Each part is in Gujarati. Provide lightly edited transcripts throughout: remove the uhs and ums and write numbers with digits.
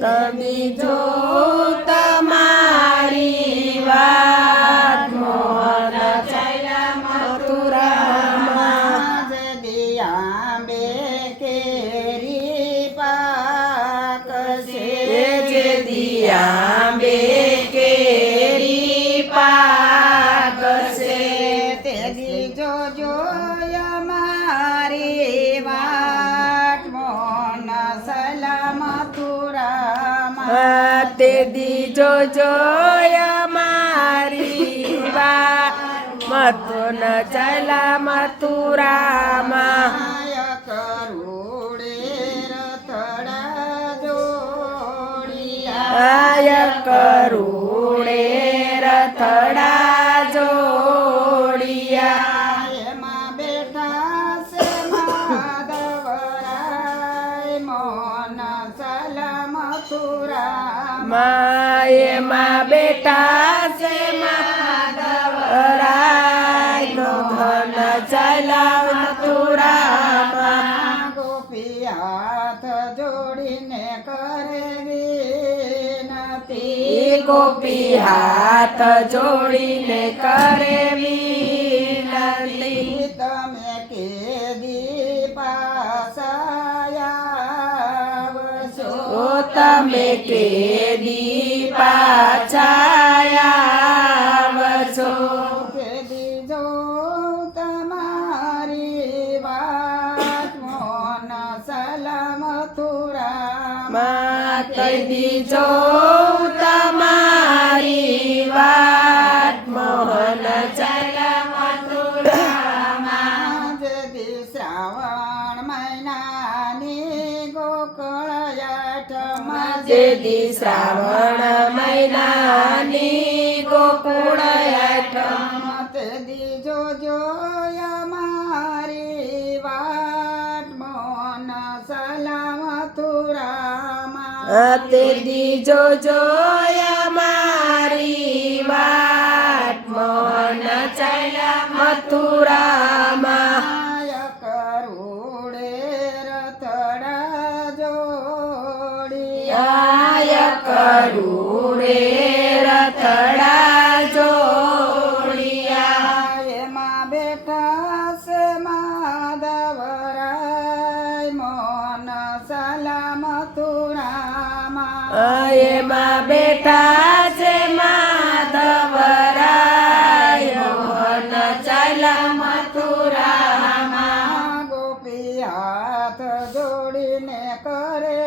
કદી જો તમારી વાત મોહન ચાલ્યા મથુરામાં દિયા બે કેરી પાક જે દિયા બે કેરી પાક છે તે દીજો જોયા મારી વાટ મોહન સલામ મથુરામાં તે દીજો જોયા મારી વાત મથુન ચાલા મથુરામાં કરુડે રથડા જોડિયા આય કરુડે રથડા જોડિયા એમાં બેઠા છે માધવરાય મોહન સલામ મથુરામાં એમાં બેટા છે માધવરાય મોહન ચાલા મથુરામાં ગોપી હાથ જોડીને કરે વિનતી ગોપી હાથ જોડીને કરે વિનતી તમે કેદી પાસાયા ઓ તમે કેદી પાછા આવશો કેદી જો તમારી વાત મોહન સલામ મથુરામાં કદી જો તમારી વાત મોહન ચાલા મથુરામાં જેદી શ્રાવણ મહિનાની ગોકળ આઠમાં જેદી શ્રાવણ મહિનાની ગોકુળ આઠમ તેદી જોજો અમારી વાત મોહન સલામ મથુરામાં તેદી જો જોયા મારી વાત મોહન ચાલા મથુરામાં કરુડે રથડા જોડિયા આય કરુડે રથડા જોડિયા એમાં બેઠા છે માધવરાય મોહન સલામ મથુરામાં એમાં બેઠા છે માધવરાય મોહન ચાલા મથુરામાં ગોપી હાથ જોડીને કરે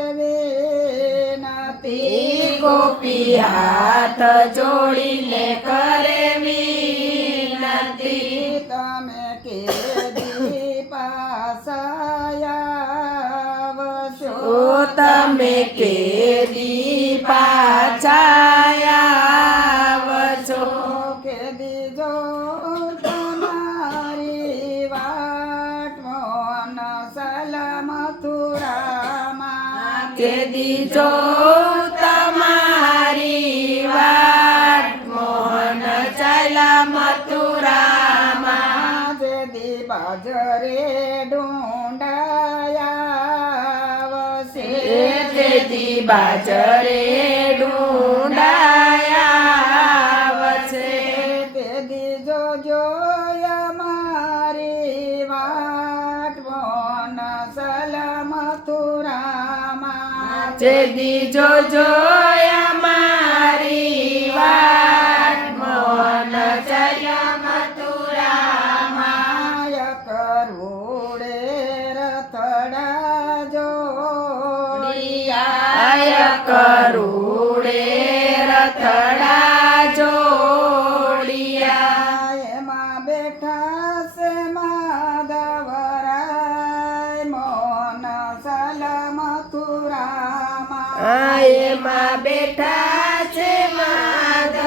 વિનતી ગોપી હાથ જોડીને કરે વિનતી તમે કેદી પાસાયા ઓ તમે કેદી પાછા આવશો કેદી જો તમારી વાત મોહન સલામ મથુરામાં કેદી જો તમારી વાત મોહન ચાલા મથુરામાં જેદી બાજરે ઢૂંઢાયા તેથી બાજરે ઢૂંઢાયા વસે તેદી જોજો અમારી વાત મોહન સલામ મથુરામાં તેથી જો જોયા મારી વાત મોહન ચાલ્યા મથુરામાં કરુડે રથડા જોડિયા આય કરુડે રથડા જોડિયા એમાં બેઠા છે માધવરાય મોહન સલામ મથુરામાં એમાં બેઠા છે માધવરાય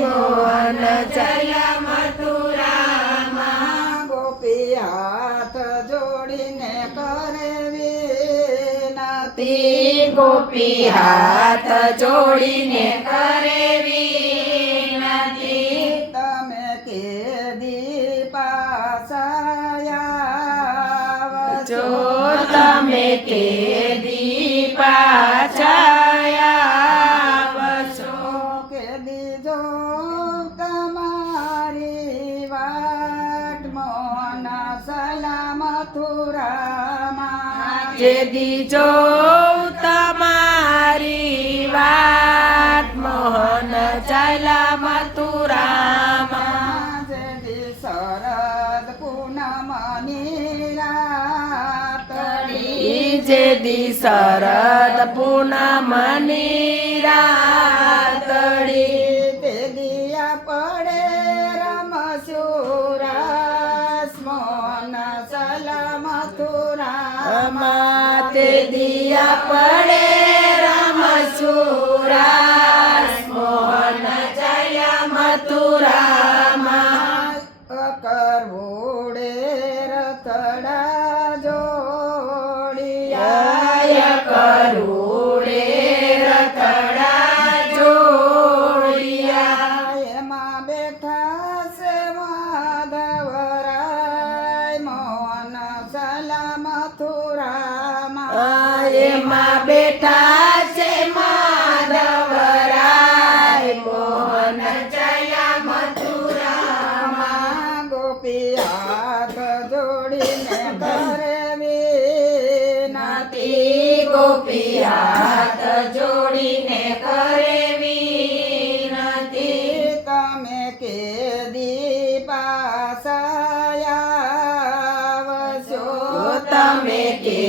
મોહન ચાલ્યા મથુરામાં ગોપી હાથ જોડીને કરે વિનતી ગોપી હાથ જોડીને કરે વિનતી તમે કેદી પાસાયા જો તમે કે પાછા આવશો કે દીજો તમારી વાટ મોહન સલામ મથુરામાં જે દીજો તમારી વાત મોહન ચાલા મથુરામાં જે દી શરદ પૂનમની રાતડી જે દી શરદ પૂનમની રાતડી તે દિયા પડે રમશુરાસ મોહન સલામ મથુરામાં તે દિયા પડે રમશુરાસ મોહન ચાલ્યા મથુરામાં કરવોડે રથડા જોડિયા ય કરુડે રથડા જોડિયા એમાં બેઠા છે માધવરાય મોહન સલામ મથુરામાં એમાં બેઠા છે માધવરાય મોહન ચાલ્યા મથુરામાં ગોપી હાથ જોડીને કરે વિનતી ગોપી હાથ જોડીને કરે વિનતી તમે કે દીપાસયાવશો તમે કે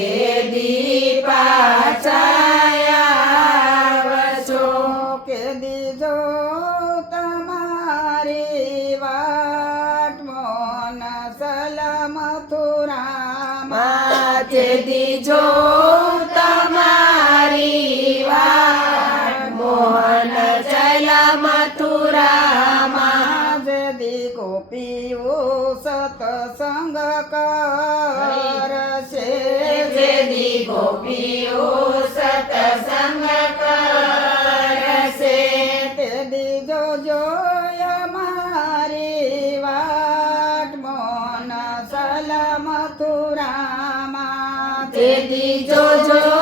દીપાછાયા કે દીજો તમારી વાટ મોહન સલામ મથુરામાં જે દીજો તમારી વાત મોહન ચલા મથુરામાં જે દી ગોપીઓ સતસંગ કરશે જે દી ગોપીઓ સતસંગ કરશે તે દીજો જોય મારી વાટ મોહન સલામ મથુરામાં તે દીજો જો